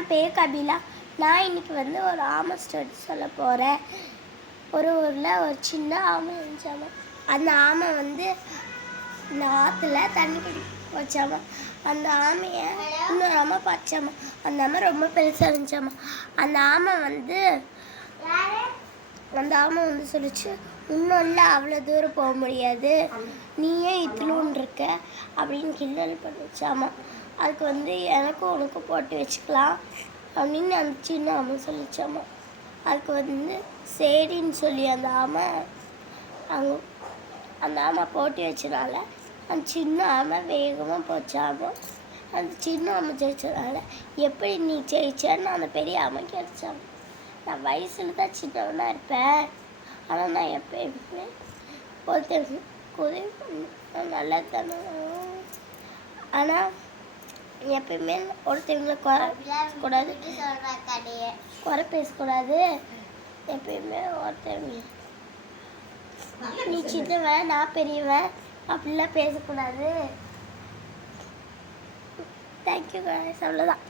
என் பேர் கபிலா. நான் இன்னைக்கு வந்து ஒரு ஆமை ஸ்டோரி சொல்ல போகிறேன். ஒரு ஊரில் ஒரு சின்ன ஆமை இருந்துச்சாமா. அந்த ஆமை வந்து இந்த ஆற்றுல தண்ணி குடிக்க வச்சாமா. அந்த ஆமையை இன்னொரு ஆமை பார்த்தாமா. அந்த ஆமை ரொம்ப பெருசாக இருந்துச்சாமா. அந்த ஆமை வந்து சொல்லிச்சு, இன்னும் இல்லை, அவ்வளோ தூரம் போக முடியாது, நீயே இத்திலூன் இருக்க அப்படின்னு கிண்டல் பண்ணிச்சாமா. அதுக்கு வந்து எனக்கும் உனக்கும் போட்டு வச்சுக்கலாம் அப்படின்னு அந்த சின்ன ஆமை சொல்லிச்சாமா. அதுக்கு வந்து சரின்னு சொல்லி அந்த ஆமை போட்டி வச்சனால அந்த சின்ன ஆமை வேகமாக போச்சாமா. அந்த சின்ன ஆமை ஜெயிச்சனால எப்படி நீ ஜெயிச்சேன்னு அந்த பெரிய ஆமை கிடைச்சாமா. நான் வயசில் தான் சின்னவனாக இருப்பேன், ஆனால் நான் எப்பயுமே ஒருத்தருக்கு உதவி பண்ண நல்லது தானே. ஆனால் எப்பயுமே ஒருத்தவங்களை குறை பேசக்கூடாது. எப்பயுமே ஒருத்தவங்க நீ சின்னவன் நான் பெரியவன் அப்படிலாம் பேசக்கூடாது. தேங்க்யூ guys, அவ்வளோதான்.